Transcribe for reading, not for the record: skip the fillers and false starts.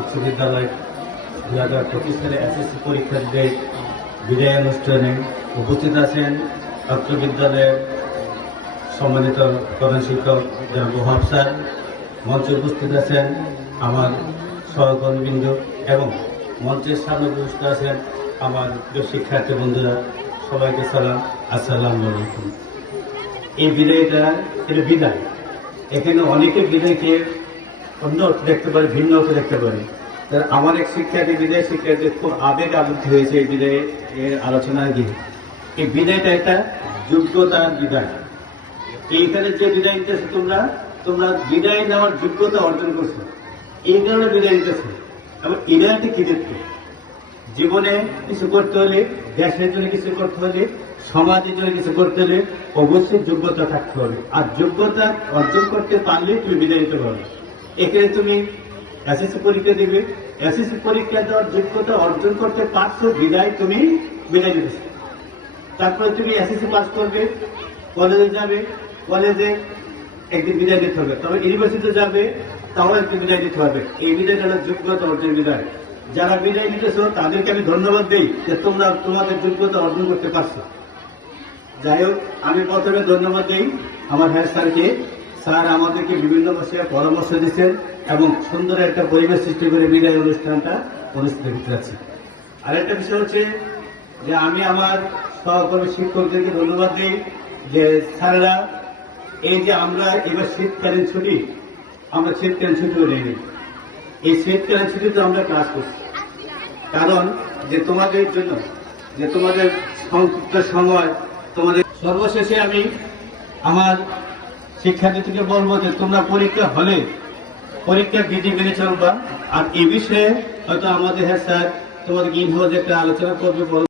উচ্চ বিদ্যালয় 2025 সালে এসএসসি পরীক্ষার্থীদের বিদায় অনুষ্ঠানে উপস্থিত আছেন ছাত্র বিদ্যালয়ের সম্মানিত প্রধান শিক্ষক জনাব ওহাব স্যার। মঞ্চে উপস্থিত আছেন আমার সহকর্মীবৃন্দ এবং মঞ্চের সামনে উপস্থিত আছেন আমার প্রিয় শিক্ষার্থী বন্ধুরা। সবাইকে সালাম, আসসালামু আলাইকুম। এই বিদায়টা এটা বিদায়, এখানে অনেকে বিদায়কে অন্য অর্থ দেখতে পারে, ভিন্ন অর্থ দেখতে পারে। আমার এক শিক্ষার্থী বিদায় শিক্ষার্থী খুব আবেগ আবদ্ধ হয়েছে এই বিদায় আলোচনায় গিয়ে। এই বিদায়টা একটা যোগ্যতার বিদায়। এইখানে যে বিদায় নিতেছে তোমরা বিদায় নেওয়ার যোগ্যতা অর্জন করছো, এই কারণে বিদায় নিতেছো। এবং ইনায়াতে কি দেখতে জীবনে কিছু করতে হলে, দেশের জন্য কিছু করতে হলে, সমাজের জন্য কিছু করতে হলে অবশ্যই যোগ্যতা থাকতে হবে। আর যোগ্যতা অর্জন করতে পারলে তুমি বিদায় নিতে পারবে। এখানে তুমি এসএসসি পরীক্ষা দেবে, এসএসসি পরীক্ষা দেওয়ার যোগ্যতা অর্জন করতে পারছো বিদায় তুমি বিদায় দিতেছো। তারপরে তুমি এসএসসি পাস করবে, কলেজে যাবে, কলেজে একদিন বিদায় দিতে হবে, তবে ইউনিভার্সিটিতে যাবে তাও একদিন বিদায় দিতে হবে। এই বিদায়টা যোগ্যতা অর্জন বিদায়। যারা বিদায় নিতেছো তাদেরকে আমি ধন্যবাদ দিই যে তোমরা তোমাদের যোগ্যতা অর্জন করতে পারছো। যাই হোক, আমি প্রথমে ধন্যবাদ দিই আমার হেড স্যারকে। স্যার আমাদেরকে বিভিন্ন বিষয়ে পরামর্শ দিচ্ছেন এবং সুন্দর একটা পরিবেশ সৃষ্টি করে বিদায় অনুষ্ঠানটা অনুষ্ঠিত করতে যাচ্ছি। আরেকটা বিষয় হচ্ছে যে আমি আমার সহকর্মী শিক্ষকদেরকে ধন্যবাদ দিই যে স্যাররা এই যে আমরা এবার শীতকালীন ছুটি, আমরা শীতকালীন ছুটিও নেই। এই শীতকালীন ছুটিতে আমরা ক্লাস করছি, কারণ যে তোমাদের জন্য, যে তোমাদের সংক্ষিপ্ত সময়, তোমাদের সর্বশেষে আমি আমার শিক্ষার্থীদেরকে বলবো যে তোমরা পরীক্ষা হলে পরীক্ষা বিধি মেনে চলবা। আর এই বিষয়ে হয়তো আমাদের হ্যাঁ স্যার তোমাদের ইনহাউস একটা আলোচনা করবে।